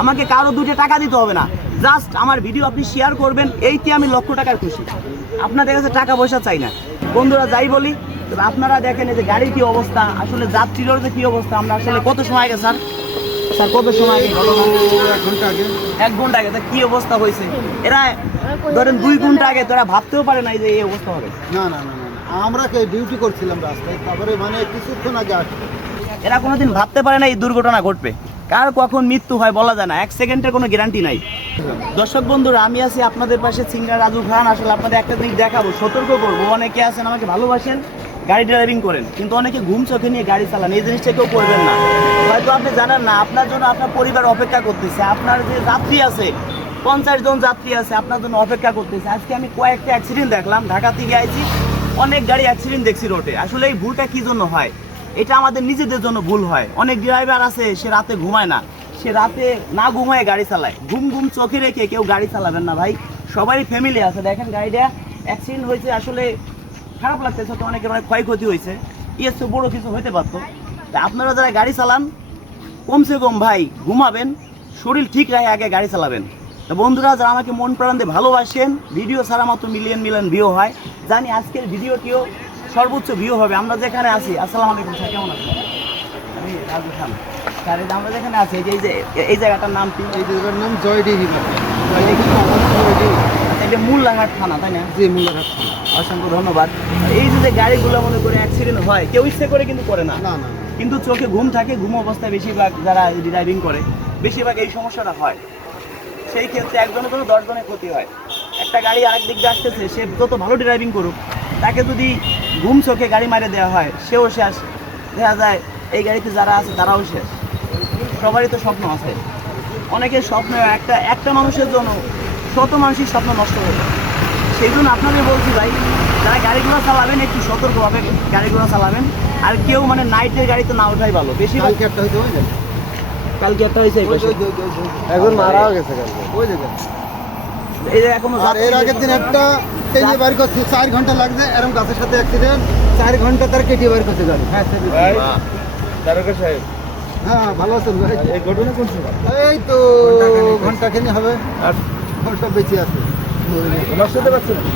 আমাকে কারও দুটো টাকা দিতে হবে না। জাস্ট আমার ভিডিও আপনি শেয়ার করবেন এইতে আমি লক্ষ টাকার খুশি। আপনাদের কাছে টাকা পয়সা চাই না। বন্ধুরা যাই বলি আপনারা দেখেন এই যে গাড়ির কি অবস্থা আসলে যাত্রীর যে কি অবস্থা আমরা আসলে কত সময় আগে স্যার? স্যার কত সময় আগে এক ঘণ্টা আগে। তা কি অবস্থা হয়েছে? এরা ধরেন দুই ঘণ্টা আগে তোরা ভাবতেও পারে না যে এই অবস্থা হবে। না না না। আমরা ডিউটি করছিলাম রাস্তায় তারপরে মানে কিছুক্ষণ আগে আসছে এরা কোনোদিন ভাবতে পারে না এই দুর্ঘটনা ঘটবে। কার কখন মৃত্যু হয় বলা যায় না। এক সেকেন্ডের কোনো গ্যারান্টি নাই। দর্শক বন্ধুরা, আমি আছি আপনাদের পাশে সিঙ্গার রাজু খান। আসলে আপনাদের একটা জিনিস দেখাবো, সতর্ক করব। অনেকে আছেন, আমাকে ভালোবাসেন, গাড়ি ড্রাইভিং করেন। কিন্তু অনেকে ঘুম চোখে নিয়ে গাড়ি চালান। এই জিনিসটা কেউ করবেন না। হয়তো আপনি জানেন না, আপনার জন্য আপনার পরিবার অপেক্ষা করতেছে। আপনার যে যাত্রী আছে, পঞ্চাশ জন যাত্রী আছে, আপনার জন্য অপেক্ষা করতেছে। আজকে আমি কয়েকটা অ্যাক্সিডেন্ট দেখলাম। ঢাকা থেকে আইছি, অনেক গাড়ি অ্যাক্সিডেন্ট দেখছি রোডে আসলে এই ভুলটা কি জন্য হয়? এটা আমাদের নিজেদের জন্য ভুল হয়। অনেক ড্রাইভার আছে, সে রাতে ঘুমায় না। সে রাতে না ঘুমায় গাড়ি চালায়। ঘুম ঘুম চোখে রেখে কেউ গাড়ি চালাবেন না ভাই। সবারই ফ্যামিলি আছে। দেখেন গাড়িটা অ্যাক্সিডেন্ট হয়েছে, আসলে খারাপ লাগতেছে তো অনেকের অনেক ক্ষয়ক্ষতি হয়েছে। ইয়ে তো বড় কিছু হতে পারতো। তা আপনারা যারা গাড়ি চালান, কমসে কম ভাই ঘুমাবেন, শরীর ঠিক রাখে আগে গাড়ি চালাবেন। তো বন্ধুরা, যারা আমাকে মন প্রাণ দিয়ে ভালোবাসেন ভিডিও ছাড়া মাত্র মিলিয়ন মিলিয়ন ভিউ হয়। জানি আজকের ভিডিওটিও সর্বোচ্চ ভিউ হবে। আমরা যেখানে আছি আসসালামু আলাইকুম স্যার কেমন আছেন? আমি রাজু খান। স্যার এই যে আমরা যেখানে আছি এই যে এই জায়গাটার নাম কি? এই জায়গার নাম জয়ডি হিমা এটা মূল্যাঘাট থানা তাই না? জি মুল্লাঘাট থানা। অসংখ্য ধন্যবাদ। এই যে যে গাড়িগুলো মনে করে অ্যাক্সিডেন্ট হয় কেউ ইচ্ছে করে কিন্তু করে না। না না। কিন্তু চোখে ঘুম থাকে ঘুম অবস্থায় বেশিরভাগ যারা ড্রাইভিং করে বেশিরভাগ এই সমস্যাটা হয়। সেই ক্ষেত্রে একজনের কোনো দশজনের ক্ষতি হয়। একটা গাড়ি আরেক দিক দিয়ে আসতেছে সে যত ভালো ড্রাইভিং করুক তাকে যদি ঘুম চোখে গাড়ি মারে দেওয়া হয় সেও শেষ। দেখা যায় এই গাড়িতে যারা আছে তারাও শেষ। সবারই তো স্বপ্ন আছে। অনেকের স্বপ্ন একটা একটা মানুষের জন্য শত মানুষের স্বপ্ন নষ্ট হয়ে যায়। সেই জন্য আপনাদের বলছি ভাই যারা গাড়িগুলো চালাবেন একটু সতর্কভাবে গাড়িগুলো চালাবেন। আর কেউ মানে নাইটের গাড়িতে না ওঠাই ভালো। বেশি কালকে একটা হইতে ওই কালকে একটা হয়েছে একজন মারাও গেছে কালকে। এই যে এখনও এর আগের দিন একটা এই যে বাড়ি করছে চার ঘণ্টা লাগছে এরকম গাছের সাথে অ্যাক্সিডেন্ট চার ঘণ্টা তার কেটে বাড়ি করতে গাড়ি হ্যাঁ তারকা সাহেব। হ্যাঁ ভালো আছেন ভাই? এই ঘটনা কোন এই তো ঘন্টাখানি হবে। আর? ঘণ্টা বেঁচে আছে।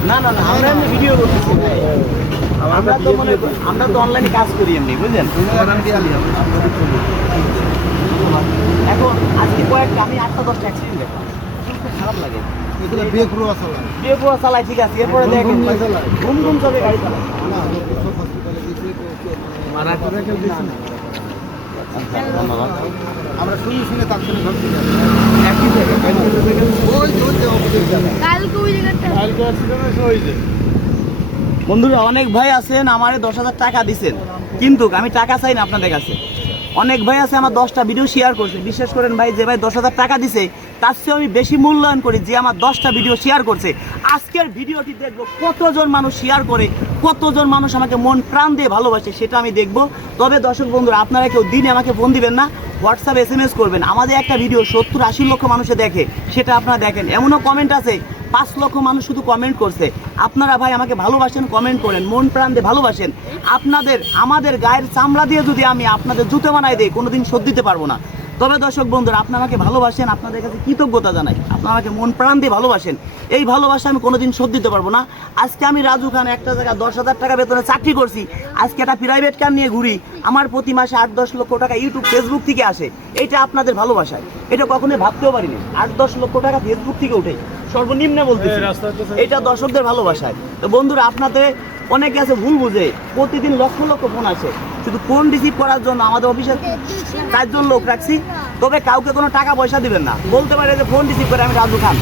না? না না আমরা ভিডিও করতেছি। আমরা তো মনে আমরা তো অনলাইনে কাজ করি এমনি বুঝলেন? এখন আজকে কয়েকটা আমি আটটা দশটা অ্যাক্সিডেন্ট দেখলাম। খুব খারাপ লাগে। ঠিক আছে এরপরে দেখেন। ঘুম ঘুম চলে গাড়ি চালায়। আমরা শুনে শুনে তার সঙ্গে বন্ধুরা অনেক ভাই আছেন আমারে দশ হাজার টাকা দিছেন। কিন্তু আমি টাকা চাই না আপনাদের কাছে। অনেক ভাই আছে আমার দশটা ভিডিও শেয়ার করছে। বিশ্বাস করেন ভাই, যে ভাই দশ হাজার টাকা দিছে, তার চেয়ে আমি বেশি মূল্যায়ন করি যে আমার দশটা ভিডিও শেয়ার করছে। আজকের ভিডিওটি দেখব, কতজন মানুষ শেয়ার করে, কতজন মানুষ আমাকে মন প্রাণ দিয়ে ভালোবাসে, সেটা আমি দেখব। তবে দর্শক বন্ধুরা, আপনারা কেউ দিনে আমাকে ফোন দিবেন না হোয়াটসঅ্যাপ এস করবেন। আমাদের একটা ভিডিও সত্তর আশি লক্ষ মানুষে দেখে, সেটা আপনারা দেখেন। এমনও কমেন্ট আছে পাঁচ লক্ষ মানুষ শুধু কমেন্ট করছে। আপনারা ভাই আমাকে ভালোবাসেন কমেন্ট করেন, মন প্রাণ দিয়ে ভালোবাসেন। আপনাদের, আমাদের গায়ের চামড়া দিয়ে যদি আমি আপনাদের জুতো বানাই দিই, কোনোদিন শোধ দিতে পারব না। তবে দর্শক বন্ধুরা, আপনারা আমাকে ভালোবাসেন, আপনাদের কাছে কৃতজ্ঞতা জানাই। আপনারা আমাকে মন প্রাণ দিয়ে ভালোবাসেন। এই ভালোবাসা আমি কোনোদিন শোধ দিতে পারব না। আজকে আমি রাজু খান একটা জায়গায় দশ হাজার টাকা বেতনে চাকরি করছি। আজকে একটা প্রাইভেট কার নিয়ে ঘুরি। আমার প্রতি মাসে আট দশ লক্ষ টাকা ইউটিউব ফেসবুক থেকে আসে। এটা আপনাদের ভালোবাসায়। এটা কখনোই ভাবতেও পারিনি। আট দশ লক্ষ টাকা ফেসবুক থেকে উঠে সর্বনিম্ন বলতেছি। এটা দর্শকদের ভালোবাসায়। তো বন্ধুরা আপনাদের অনেকে আছে ভুল বুঝে। প্রতিদিন লক্ষ লক্ষ ফোন আসে। শুধু ফোন রিসিভ করার জন্য আমাদের অফিসে চারজন লোক রাখছি। তবে কাউকে কোনো টাকা পয়সা দিবেন না। বলতে পারে যে ফোন রিসিভ করে আমি রাজু খান।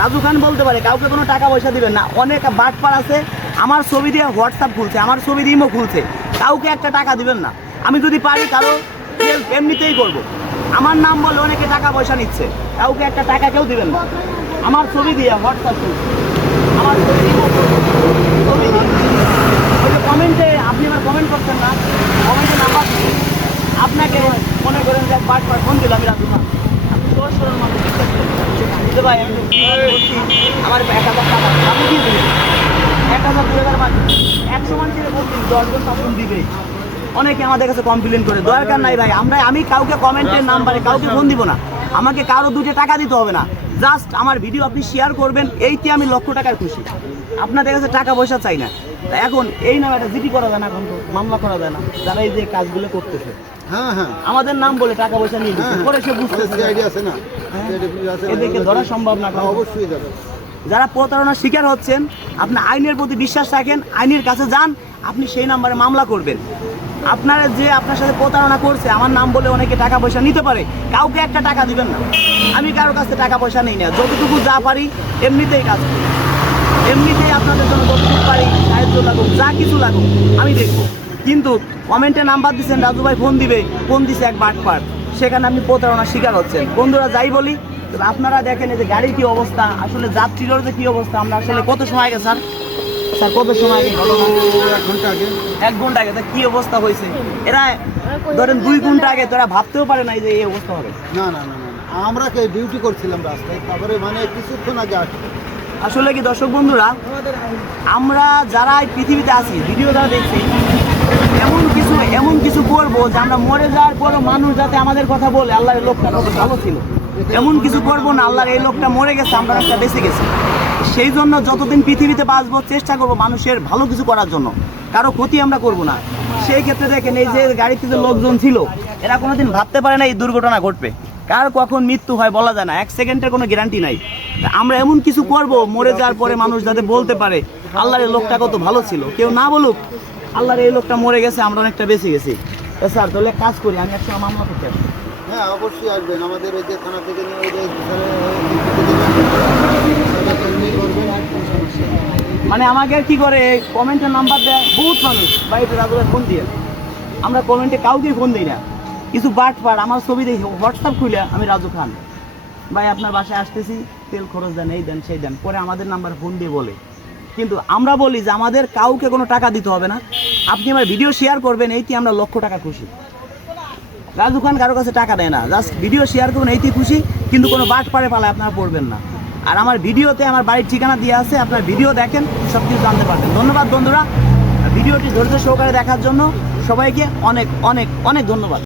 রাজু খান বলতে পারে কাউকে কোনো টাকা পয়সা দিবেন না। অনেক বাটপার আছে। আমার ছবি দিয়ে হোয়াটসঅ্যাপ খুলছে আমার ছবি দিয়ে ইমো খুলছে। কাউকে একটা টাকা দিবেন না। আমি যদি পারি কারও এমনিতেই করব। আমার নাম বলে অনেকে টাকা পয়সা নিচ্ছে। কাউকে একটা টাকা কেউ দিবেন না। আমার ছবি দিয়ে হোয়াটসঅ্যাপ আমার ছবি খুলছে, ছবি যে কমেন্টে আপনি আমার কমেন্ট করছেন না কমেন্টে নাম্বার আপনাকে মনে করেন যে বাটপার ফোন দিলাম আমি রাজু খান আপনি দশ সরল মানুষ বুঝতে ভাই আমি আমার এক এক হাজার দুই হাজার মানুষ একশো মানুষের বলছি অনেকে আমাদের কাছে কমপ্লেন করে দরকার নাই ভাই। আমরা আমি কাউকে কমেন্টের নাম্বারে কাউকে ফোন দিব না। আমাকে কারও দুটো টাকা দিতে হবে না। জাস্ট আমার ভিডিও আপনি শেয়ার করবেন এইতে আমি লক্ষ টাকার খুশি। আপনাদের কাছে টাকা পয়সা চাই না। তা এখন এই নামে একটা জিডি করা যায় না এখন তো মামলা করা যায় না। যারা এই যে কাজগুলো করতেছে। হ্যাঁ হ্যাঁ। আমাদের নাম বলে টাকা পয়সা নিয়ে হ্যাঁ। পরে সে বুঝতেছে না। আইডিয়া আছে না। CID আছে না? এদেরকে ধরা সম্ভব না। হ্যাঁ, অবশ্যই যাবে যারা প্রতারণার শিকার হচ্ছেন আপনি আইনের প্রতি বিশ্বাস রাখেন আইনের কাছে যান আপনি সেই নাম্বারে মামলা করবেন। আপনারা যে আপনার সাথে প্রতারণা করছে, আমার নাম বলে অনেকে টাকা পয়সা নিতে পারে, কাউকে একটা টাকা দিবেন না। আমি কারোর কাছে টাকা পয়সা নেই না। যতটুকু যা পারি, এমনিতেই কাজ করি। এমনিতেই আপনাদের জন্য যতটুকু পারি, সাহায্য লাগুক, যা কিছু লাগুক, আমি দেখব। কিন্তু কমেন্টে নাম্বার দিচ্ছেন রাজু ভাই ফোন দিবে ফোন দিছে এক বাট পাট সেখানে আপনি প্রতারণার শিকার হচ্ছেন। বন্ধুরা, যাই বলি, আপনারা দেখেন যে গাড়ির কি অবস্থা, আসলে যাত্রীর যে কি অবস্থা, আমরা আসলে কত সময় আগে স্যার স্যার কত সময় আগে এক ঘণ্টা আগে। এক ঘণ্টা আগে? তা কি অবস্থা হয়েছে? এরা ধরেন দুই ঘণ্টা আগে তোরা ভাবতেও পারে না যে এই অবস্থা হবে। না না। আমরা কে ডিউটি করছিলাম রাস্তায়। তারপরে মানে কিছুক্ষণ আগে আসলে। কি দর্শক বন্ধুরা আমরা যারা এই পৃথিবীতে আছি ভিডিও যারা দেখছি এমন কিছু এমন কিছু করব যে আমরা মরে যাওয়ার পরও মানুষ যাতে আমাদের কথা বলে আল্লাহর লোকটা কত ভালো ছিল। এমন কিছু করব না, আল্লাহর এই লোকটা মরে গেছে, আমরা একটা বেঁচে গেছি। সেই জন্য যতদিন পৃথিবীতে বাঁচবো, চেষ্টা করব মানুষের ভালো কিছু করার জন্য। কারও ক্ষতি আমরা করব না। সেই ক্ষেত্রে দেখেন, এই যে গাড়িতে যে লোকজন ছিল, এরা কোনোদিন ভাবতে পারে না এই দুর্ঘটনা ঘটবে। কার কখন মৃত্যু হয় বলা যায় না, এক সেকেন্ডের কোনো গ্যারান্টি নাই। আমরা এমন কিছু করব, মরে যাওয়ার পরে মানুষ যাতে বলতে পারে, আল্লাহর এই লোকটা কত ভালো ছিল। কেউ না বলুক, আল্লাহর এই লোকটা মরে গেছে, আমরা অনেকটা বেঁচে গেছি। স্যার, তাহলে কাজ করি, আমি একসময় মামলা করতে হ্যাঁ অবশ্যই আসবেন। আমাদের ওই যে থানা থেকে নিয়ে ওই যে। মানে আমাকে কি করে কমেন্টের নাম্বার দেয় বহুত মানুষ, বাড়িতে রাজুভাই ফোন দিয়ে। আমরা কমেন্টে কাউকে ফোন দিই না। কিছু বাট পাট আমার ছবি দেখি হোয়াটসঅ্যাপ খুলে আমি রাজু খান। ভাই, আপনার বাসায় আসতেছি, তেল খরচ দেন, এই দেন, সেই দেন, পরে আমাদের নাম্বার ফোন দিয়ে বলে। কিন্তু আমরা বলি যে আমাদের কাউকে কোনো টাকা দিতে হবে না। আপনি আমার ভিডিও শেয়ার করবেন এইটি আমরা লক্ষ টাকা খুশি? রাজু খান কারও কাছে টাকা দেয় না। জাস্ট ভিডিও শেয়ার করুন এইটি খুশি, কিন্তু কোনো বাট পারে পালায় আপনারা পড়বেন না। আর আমার ভিডিওতে আমার বাড়ির ঠিকানা দিয়ে আছে, আপনার ভিডিও দেখেন সব কিছু জানতে পারবেন। ধন্যবাদ বন্ধুরা ভিডিওটি ধৈর্য সহকারে দেখার জন্য সবাইকে অনেক অনেক অনেক ধন্যবাদ।